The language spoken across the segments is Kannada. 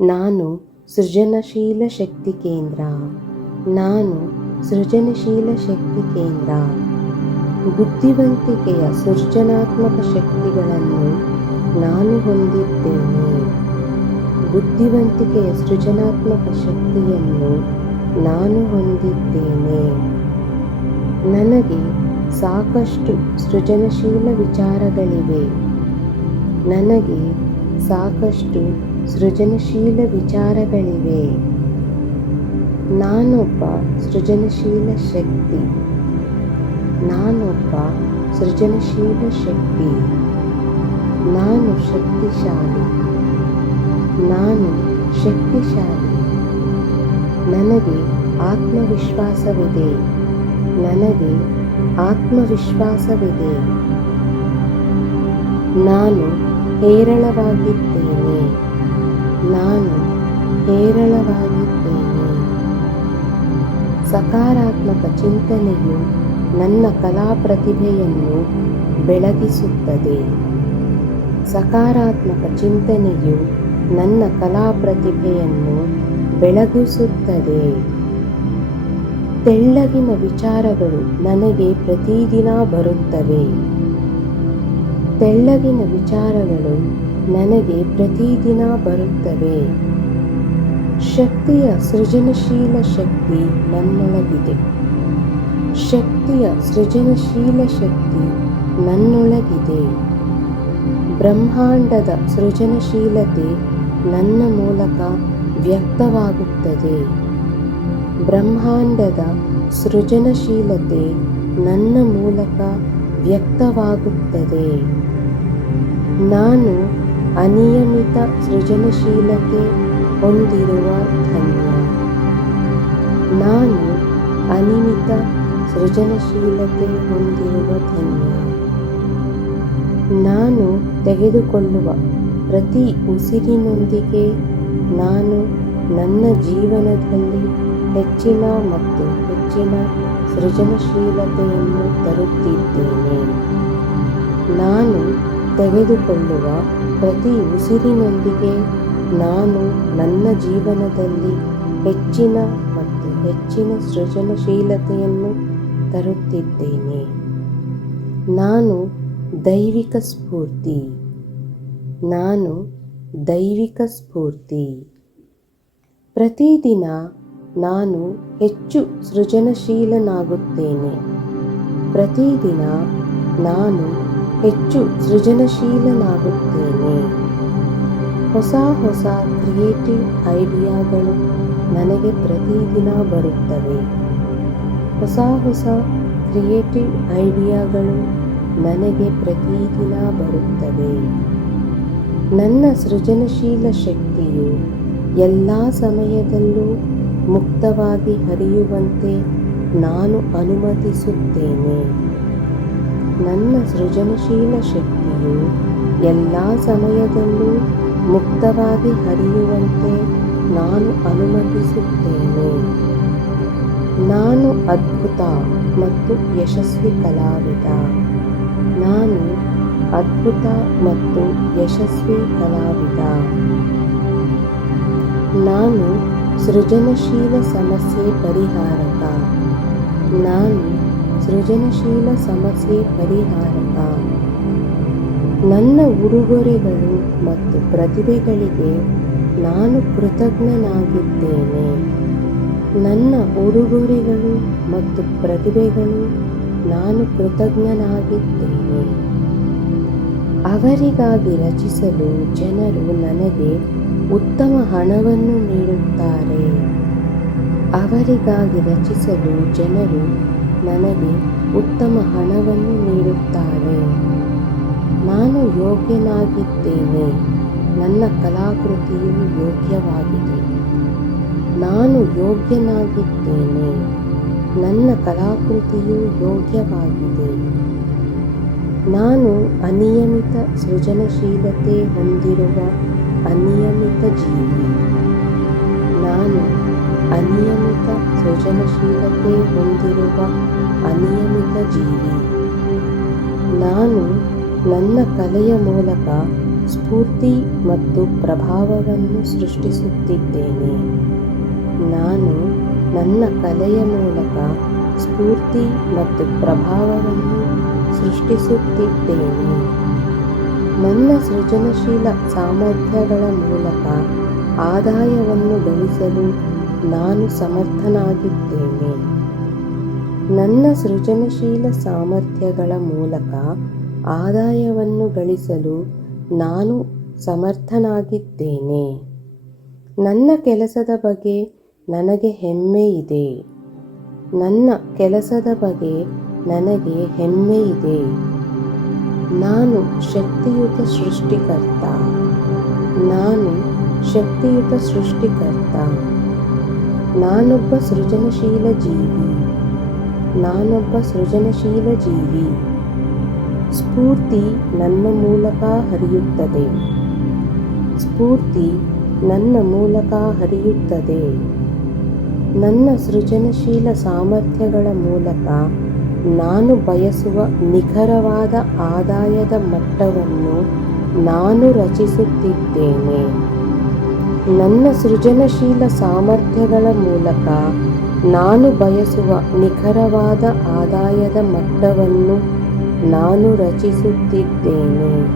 ನಾನು ಸೃಜನಶೀಲ ಶಕ್ತಿ ಕೇಂದ್ರ. ನಾನು ಸೃಜನಶೀಲ ಶಕ್ತಿ ಕೇಂದ್ರ. ಬುದ್ಧಿವಂತಿಕೆಯ ಸೃಜನಾತ್ಮಕ ಶಕ್ತಿಗಳನ್ನು ನಾನು ಹೊಂದಿದ್ದೇನೆ. ಬುದ್ಧಿವಂತಿಕೆಯ ಸೃಜನಾತ್ಮಕ ಶಕ್ತಿಯನ್ನು ನಾನು ಹೊಂದಿದ್ದೇನೆ. ನನಗೆ ಸಾಕಷ್ಟು ಸೃಜನಶೀಲ ವಿಚಾರಗಳಿವೆ. ನನಗೆ ಸಾಕಷ್ಟು ಸೃಜನಶೀಲ ವಿಚಾರಗಳಿವೆ. ನಾನೊಬ್ಬ ಸೃಜನಶೀಲ ಶಕ್ತಿ. ನಾನೊಬ್ಬ ಸೃಜನಶೀಲ ಶಕ್ತಿ. ನಾನು ಶಕ್ತಿಶಾಲಿ. ನಾನು ಶಕ್ತಿಶಾಲಿ. ನನಗೆ ಆತ್ಮವಿಶ್ವಾಸವಿದೆ. ನನಗೆ ಆತ್ಮವಿಶ್ವಾಸವಿದೆ. ನಾನು ಹೇರಳವಾಗಿದ್ದೇನೆ. ನಾನು ಹೇರಳವಾಗಿದ್ದೇನೆ. ಸಕಾರಾತ್ಮಕ ಚಿಂತನೆಯು ನನ್ನ ಕಲಾ ಪ್ರತಿಭೆಯನ್ನು ಬೆಳಗಿಸುತ್ತದೆ. ಸಕಾರಾತ್ಮಕ ಚಿಂತನೆಯು ನನ್ನ ಕಲಾ ಪ್ರತಿಭೆಯನ್ನು ಬೆಳಗಿಸುತ್ತದೆ. ತೆಳ್ಳಗಿನ ವಿಚಾರಗಳು ನನಗೆ ಪ್ರತಿದಿನ ಬರುತ್ತವೆ. ತೆಳ್ಳಗಿನ ವಿಚಾರಗಳು ನನಗೆ ಪ್ರತಿದಿನ ಬರುತ್ತವೆ. ಶಕ್ತಿಯ ಸೃಜನಶೀಲ ಶಕ್ತಿ ನನ್ನೊಳಗಿದೆ. ಶಕ್ತಿಯ ಸೃಜನಶೀಲ ಶಕ್ತಿ ನನ್ನೊಳಗಿದೆ. ಬ್ರಹ್ಮಾಂಡದ ಸೃಜನಶೀಲತೆ ನನ್ನ ಮೂಲಕ ವ್ಯಕ್ತವಾಗುತ್ತದೆ. ಬ್ರಹ್ಮಾಂಡದ ಸೃಜನಶೀಲತೆ ನನ್ನ ಮೂಲಕ ವ್ಯಕ್ತವಾಗುತ್ತದೆ. ನಾನು ಅನಿಯಮಿತ ಸೃಜನಶೀಲತೆ ಹೊಂದಿರುವ ಧನ್ಯ. ನಾನು ಅನಿಯಮಿತ ಸೃಜನಶೀಲತೆ ಹೊಂದಿರುವ ಧನ್ಯ. ನಾನು ತೆಗೆದುಕೊಳ್ಳುವ ಪ್ರತಿ ಉಸಿರಿನೊಂದಿಗೆ ನಾನು ನನ್ನ ಜೀವನದಲ್ಲಿ ಹೆಚ್ಚಿನ ಮತ್ತು ಹೆಚ್ಚಿನ ಸೃಜನಶೀಲತೆಯನ್ನು ತರುತ್ತಿದ್ದೇನೆ. ನಾನು ತೆಗೆದುಕೊಳ್ಳುವ ಪ್ರತಿ ಉಸಿರಿನೊಂದಿಗೆ ನಾನು ನನ್ನ ಜೀವನದಲ್ಲಿ ಹೆಚ್ಚಿನ ಮತ್ತು ಹೆಚ್ಚಿನ ಸೃಜನಶೀಲತೆಯನ್ನು ತರುತ್ತಿದ್ದೇನೆ. ನಾನು ದೈವಿಕ ಸ್ಫೂರ್ತಿ. ನಾನು ದೈವಿಕ ಸ್ಫೂರ್ತಿ. ಪ್ರತಿದಿನ ನಾನು ಹೆಚ್ಚು ಸೃಜನಶೀಲನಾಗುತ್ತೇನೆ. ಪ್ರತಿದಿನ ನಾನು ಹೆಚ್ಚು ಸೃಜನಶೀಲನಾಗುತ್ತೇನೆ. ಹೊಸ ಹೊಸ ಕ್ರಿಯೇಟಿವ್ ಐಡಿಯಾಗಳು ನನಗೆ ಪ್ರತಿದಿನ ಬರುತ್ತವೆ. ಹೊಸ ಹೊಸ ಕ್ರಿಯೇಟಿವ್ ಐಡಿಯಾಗಳು ನನಗೆ ಪ್ರತಿದಿನ ಬರುತ್ತವೆ. ನನ್ನ ಸೃಜನಶೀಲ ಶಕ್ತಿಯು ಎಲ್ಲ ಸಮಯದಲ್ಲೂ ಮುಕ್ತವಾಗಿ ಹರಿಯುವಂತೆ ನಾನು ಅನುಮತಿಸುತ್ತೇನೆ. ನನ್ನ ಸೃಜನಶೀಲ ಶಕ್ತಿಯು ಎಲ್ಲ ಸಮಯದಲ್ಲೂ ಮುಕ್ತವಾಗಿ ಹರಿಯುವಂತೆ ನಾನು ಅನುಮತಿಸುತ್ತೇನೆ. ನಾನು ಅದ್ಭುತ ಮತ್ತು ಯಶಸ್ವಿ ಕಲಾವಿದ. ನಾನು ಅದ್ಭುತ ಮತ್ತು ಯಶಸ್ವಿ ಕಲಾವಿದ. ನಾನು ಸೃಜನಶೀಲ ಸಮಸ್ಯೆ ಪರಿಹಾರಕ. ನಾನು ಸೃಜನಶೀಲ ಸಮಸ್ಯೆ ಪರಿಹಾರಕ. ನನ್ನ ಉಡುಗೊರೆಗಳು ಮತ್ತು ಪ್ರತಿಭೆಗಳಿಗೆ ನಾನು ಕೃತಜ್ಞನಾಗಿದ್ದೇನೆ. ನನ್ನ ಉಡುಗೊರೆಗಳು ಮತ್ತು ಪ್ರತಿಭೆಗಳು ನಾನು ಕೃತಜ್ಞನಾಗಿದ್ದೇನೆ. ಅವರಿಗಾಗಿ ರಚಿಸಲು ಜನರು ನನಗೆ ಉತ್ತಮ ಹಣವನ್ನು ನೀಡುತ್ತಾರೆ. ಅವರಿಗಾಗಿ ರಚಿಸಲು ಜನರು ನನಗೆ ಉತ್ತಮ ಹಣವನ್ನು ನೀಡುತ್ತಾರೆ. ನಾನು ಯೋಗ್ಯನಾಗಿದ್ದೇನೆ. ನನ್ನ ಕಲಾಕೃತಿಯು ಯೋಗ್ಯವಾಗಿದೆ. ನಾನು ಯೋಗ್ಯನಾಗಿದ್ದೇನೆ. ನನ್ನ ಕಲಾಕೃತಿಯು ಯೋಗ್ಯವಾಗಿದೆ. ನಾನು ಅನಿಯಮಿತ ಸೃಜನಶೀಲತೆ ಹೊಂದಿರುವ ಅನಿಯಮಿತ ಜೀವಿ. ನಾನು ಅನಿಯಮಿತ ಸೃಜನಶೀಲತೆ ಹೊಂದಿರುವ ಅನಿಯಮಿತ ಜೀವಿ. ನಾನು ನನ್ನ ಕಲೆಯ ಮೂಲಕ ಸ್ಫೂರ್ತಿ ಮತ್ತು ಪ್ರಭಾವವನ್ನು ಸೃಷ್ಟಿಸುತ್ತಿದ್ದೇನೆ. ನಾನು ನನ್ನ ಕಲೆಯ ಮೂಲಕ ಸ್ಫೂರ್ತಿ ಮತ್ತು ಪ್ರಭಾವವನ್ನು ಸೃಷ್ಟಿಸುತ್ತಿದ್ದೇನೆ. ನನ್ನ ಸೃಜನಶೀಲ ಸಾಮರ್ಥ್ಯಗಳ ಮೂಲಕ ಆದಾಯವನ್ನು ಗಳಿಸಲು ನಾನು ಸಮರ್ಥನಾಗಿದ್ದೇನೆ. ನನ್ನ ಸೃಜನಶೀಲ ಸಾಮರ್ಥ್ಯಗಳ ಮೂಲಕ ಆದಾಯವನ್ನು ಗಳಿಸಲು ನಾನು ಸಮರ್ಥನಾಗಿದ್ದೇನೆ. ನನ್ನ ಕೆಲಸದ ಬಗ್ಗೆ ನನಗೆ ಹೆಮ್ಮೆ ಇದೆ. ನನ್ನ ಕೆಲಸದ ಬಗ್ಗೆ ನನಗೆ ಹೆಮ್ಮೆ ಇದೆ. ನಾನು ಶಕ್ತಿಯುತ ಸೃಷ್ಟಿಕರ್ತ. ನಾನು ಶಕ್ತಿಯುತ ಸೃಷ್ಟಿಕರ್ತ. ನಾನೊಬ್ಬ ಸೃಜನಶೀಲ ಜೀವಿ. ನಾನೊಬ್ಬ ಸೃಜನಶೀಲ ಜೀವಿ. ಸ್ಫೂರ್ತಿ ನನ್ನ ಮೂಲಕ ಹರಿಯುತ್ತದೆ. ಸ್ಫೂರ್ತಿ ನನ್ನ ಮೂಲಕ ಹರಿಯುತ್ತದೆ. ನನ್ನ ಸೃಜನಶೀಲ ಸಾಮರ್ಥ್ಯಗಳ ಮೂಲಕ ನಾನು ಬಯಸುವ ನಿಖರವಾದ ಆದಾಯದ ಮಟ್ಟವನ್ನು ನಾನು ರಚಿಸುತ್ತಿದ್ದೇನೆ. ನನ್ನ ಸೃಜನಶೀಲ ಸಾಮರ್ಥ್ಯಗಳ ಮೂಲಕ ನಾನು ಬಯಸುವ ನಿಖರವಾದ ಆದಾಯದ ಮಟ್ಟವನ್ನು ನಾನು ರಚಿಸುತ್ತಿದ್ದೇನೆ.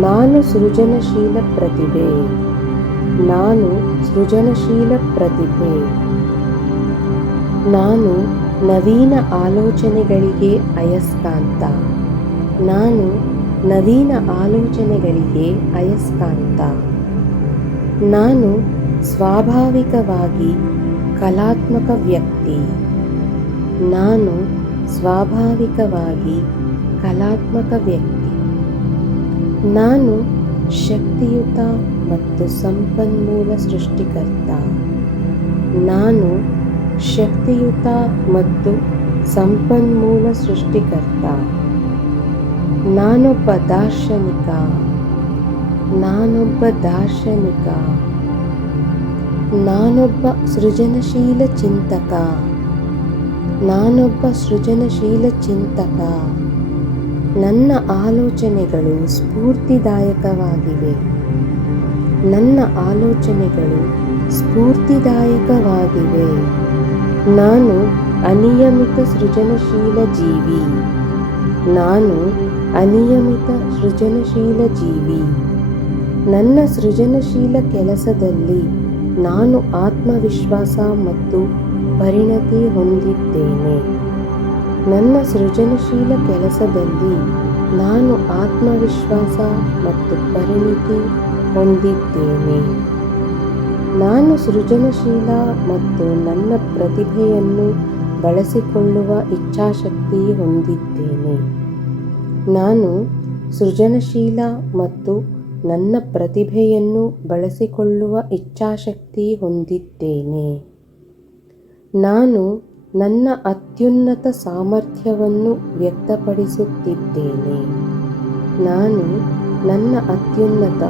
ನಾನು ಸೃಜನಶೀಲ ಪ್ರತಿಭೆ. ನಾನು ಸೃಜನಶೀಲ ಪ್ರತಿಭೆ. ನಾನು ನವೀನ ಆಲೋಚನೆಗಳಿಗೆ ಅಯಸ್ಕಾಂತ. ನಾನು ನವೀನ ಆಲೋಚನೆಗಳಿಗೆ ಅಯಸ್ಕಾಂತ. ನಾನು ಸ್ವಾಭಾವಿಕವಾಗಿ ಕಲಾತ್ಮಕ ವ್ಯಕ್ತಿ. ನಾನು ಸ್ವಾಭಾವಿಕವಾಗಿ ಕಲಾತ್ಮಕ ವ್ಯಕ್ತಿ. ನಾನು ಶಕ್ತಿಯುತ ಮತ್ತು ಸಂಪನ್ಮೂಲ ಸೃಷ್ಟಿಕರ್ತ. ನಾನು ಶಕ್ತಿಯುತ ಮತ್ತು ಸಂಪನ್ಮೂಲ ಸೃಷ್ಟಿಕರ್ತ. ನಾನೊಬ್ಬ ದಾರ್ಶನಿಕ. ನಾನೊಬ್ಬ ದಾರ್ಶನಿಕ. ನಾನೊಬ್ಬ ಸೃಜನಶೀಲ ಚಿಂತಕ. ನಾನೊಬ್ಬ ಸೃಜನಶೀಲ ಚಿಂತಕ. ನನ್ನ ಆಲೋಚನೆಗಳು ಸ್ಫೂರ್ತಿದಾಯಕವಾಗಿವೆ. ನನ್ನ ಆಲೋಚನೆಗಳು ಸ್ಫೂರ್ತಿದಾಯಕವಾಗಿವೆ. ನಾನು ಅನಿಯಮಿತ ಸೃಜನಶೀಲ ಜೀವಿ. ನಾನು ಅನಿಯಮಿತ ಸೃಜನಶೀಲ ಜೀವಿ. ನನ್ನ ಸೃಜನಶೀಲ ಕೆಲಸದಲ್ಲಿ ನಾನು ಆತ್ಮವಿಶ್ವಾಸ ಮತ್ತು ಪರಿಣತಿ ಹೊಂದಿದ್ದೇನೆ. ನನ್ನ ಸೃಜನಶೀಲ ಕೆಲಸದಲ್ಲಿ ನಾನು ಆತ್ಮವಿಶ್ವಾಸ ಮತ್ತು ಪರಿಣತಿ ಹೊಂದಿದ್ದೇನೆ. ನಾನು ಸೃಜನಶೀಲ ಮತ್ತು ನನ್ನ ಪ್ರತಿಭೆಯನ್ನು ಬಳಸಿಕೊಳ್ಳುವ ಇಚ್ಛಾಶಕ್ತಿ ಹೊಂದಿದ್ದೇನೆ. ನಾನು ಸೃಜನಶೀಲ ಮತ್ತು ನನ್ನ ಪ್ರತಿಭೆಯನ್ನು ಬಳಸಿಕೊಳ್ಳುವ ಇಚ್ಛಾಶಕ್ತಿ ಹೊಂದಿದ್ದೇನೆ. ನಾನು ನನ್ನ ಅತ್ಯುನ್ನತ ಸಾಮರ್ಥ್ಯವನ್ನು ವ್ಯಕ್ತಪಡಿಸುತ್ತಿದ್ದೇನೆ. ನಾನು ನನ್ನ ಅತ್ಯುನ್ನತ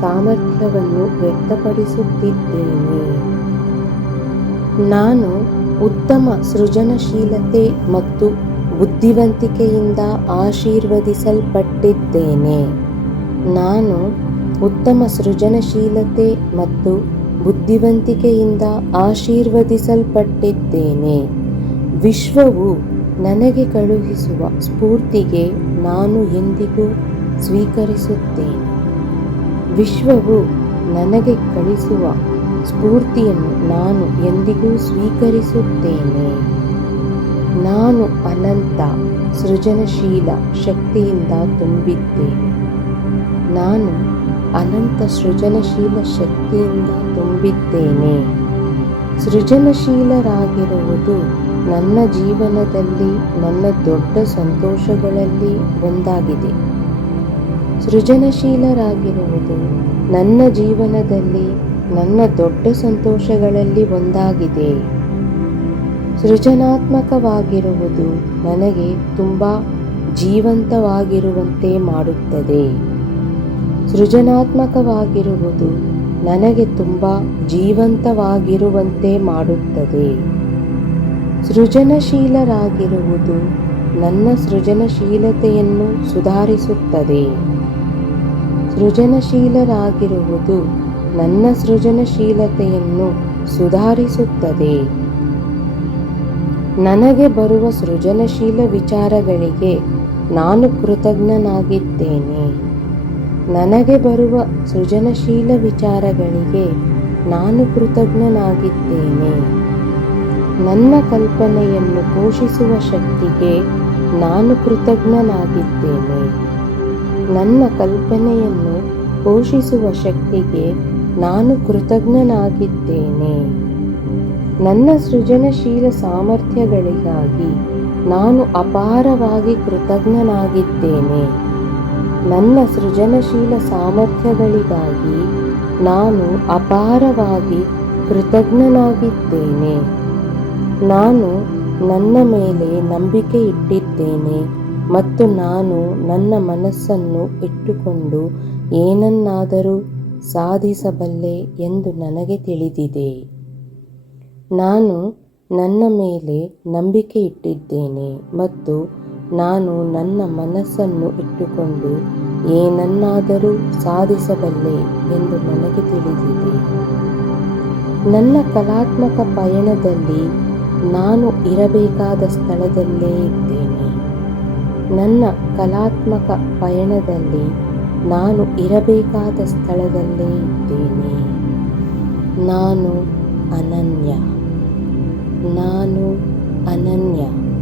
ಸಾಮರ್ಥ್ಯವನ್ನು ವ್ಯಕ್ತಪಡಿಸುತ್ತಿದ್ದೇನೆ. ನಾನು ಉತ್ತಮ ಸೃಜನಶೀಲತೆ ಮತ್ತು ಬುದ್ಧಿವಂತಿಕೆಯಿಂದ ಆಶೀರ್ವದಿಸಲ್ಪಟ್ಟಿದ್ದೇನೆ. ನಾನು ಉತ್ತಮ ಸೃಜನಶೀಲತೆ ಮತ್ತು ಬುದ್ಧಿವಂತಿಕೆಯಿಂದ ಆಶೀರ್ವದಿಸಲ್ಪಟ್ಟಿದ್ದೇನೆ. ವಿಶ್ವವು ನನಗೆ ಕಳುಹಿಸುವ ಸ್ಫೂರ್ತಿಗೆ ನಾನು ಎಂದಿಗೂ ಸ್ವೀಕರಿಸುತ್ತೇನೆ. ವಿಶ್ವವು ನನಗೆ ಕಳಿಸುವ ಸ್ಫೂರ್ತಿಯನ್ನು ನಾನು ಎಂದಿಗೂ ಸ್ವೀಕರಿಸುತ್ತೇನೆ. ನಾನು ಅನಂತ ಸೃಜನಶೀಲ ಶಕ್ತಿಯಿಂದ ತುಂಬಿದ್ದೇನೆ. ನಾನು ಅನಂತ ಸೃಜನಶೀಲ ಶಕ್ತಿಯಿಂದ ತುಂಬಿದ್ದೇನೆ. ಸೃಜನಶೀಲರಾಗಿರುವುದು ನನ್ನ ಜೀವನದಲ್ಲಿ ನನ್ನ ದೊಡ್ಡ ಸಂತೋಷಗಳಲ್ಲಿ ಒಂದಾಗಿದೆ. ಸೃಜನಶೀಲರಾಗಿರುವುದು ನನ್ನ ಜೀವನದಲ್ಲಿ ನನ್ನ ದೊಡ್ಡ ಸಂತೋಷಗಳಲ್ಲಿ ಒಂದಾಗಿದೆ. ಸೃಜನಾತ್ಮಕವಾಗಿರುವುದು ನನಗೆ ತುಂಬ ಜೀವಂತವಾಗಿರುವಂತೆ ಮಾಡುತ್ತದೆ. ಸೃಜನಾತ್ಮಕವಾಗಿರುವುದು ನನಗೆ ತುಂಬ ಜೀವಂತವಾಗಿರುವಂತೆ ಮಾಡುತ್ತದೆ. ಸೃಜನಶೀಲರಾಗಿರುವುದು ನನ್ನ ಸೃಜನಶೀಲತೆಯನ್ನು ಸುಧಾರಿಸುತ್ತದೆ. ಸೃಜನಶೀಲರಾಗಿರುವುದು ನನ್ನ ಸೃಜನಶೀಲತೆಯನ್ನು ಸುಧಾರಿಸುತ್ತದೆ. ನನಗೆ ಬರುವ ಸೃಜನಶೀಲ ವಿಚಾರಗಳಿಗೆ ನಾನು ಕೃತಜ್ಞನಾಗಿದ್ದೇನೆ. ನನಗೆ ಬರುವ ಸೃಜನಶೀಲ ವಿಚಾರಗಳಿಗೆ ನಾನು ಕೃತಜ್ಞನಾಗಿದ್ದೇನೆ. ನನ್ನ ಕಲ್ಪನೆಯನ್ನು ಪೋಷಿಸುವ ಶಕ್ತಿಗೆ ನಾನು ಕೃತಜ್ಞನಾಗಿದ್ದೇನೆ. ನನ್ನ ಕಲ್ಪನೆಯನ್ನು ಪೋಷಿಸುವ ಶಕ್ತಿಗೆ ನಾನು ಕೃತಜ್ಞನಾಗಿದ್ದೇನೆ. ನನ್ನ ಸೃಜನಶೀಲ ಸಾಮರ್ಥ್ಯಗಳಿಗಾಗಿ ನಾನು ಅಪಾರವಾಗಿ ಕೃತಜ್ಞನಾಗಿದ್ದೇನೆ. ನನ್ನ ಸೃಜನಶೀಲ ಸಾಮರ್ಥ್ಯಗಳಿಗಾಗಿ ನಾನು ಅಪಾರವಾಗಿ ಕೃತಜ್ಞನಾಗಿದ್ದೇನೆ. ನಾನು ನನ್ನ ಮೇಲೆ ನಂಬಿಕೆ ಇಟ್ಟಿದ್ದೇನೆ ಮತ್ತು ನಾನು ನನ್ನ ಮನಸ್ಸನ್ನು ಇಟ್ಟುಕೊಂಡು ಏನನ್ನಾದರೂ ಸಾಧಿಸಬಲ್ಲೆ ಎಂದು ನನಗೆ ತಿಳಿದಿದೆ. ನಾನು ನನ್ನ ಮೇಲೆ ನಂಬಿಕೆ ಇಟ್ಟಿದ್ದೇನೆ ಮತ್ತು ನಾನು ನನ್ನ ಮನಸ್ಸನ್ನು ಇಟ್ಟುಕೊಂಡು ಏನನ್ನಾದರೂ ಸಾಧಿಸಬಲ್ಲೆ ಎಂದು ನನಗೆ ತಿಳಿದಿದೆ. ನನ್ನ ಕಲಾತ್ಮಕ ಪಯಣದಲ್ಲಿ ನಾನು ಇರಬೇಕಾದ ಸ್ಥಳದಲ್ಲೇ ಇದ್ದೇನೆ. ನನ್ನ ಕಲಾತ್ಮಕ ಪಯಣದಲ್ಲಿ ನಾನು ಇರಬೇಕಾದ ಸ್ಥಳದಲ್ಲೇ ಇದ್ದೇನೆ. ನಾನು ಅನನ್ಯ. ನಾನು ಅನನ್ಯ.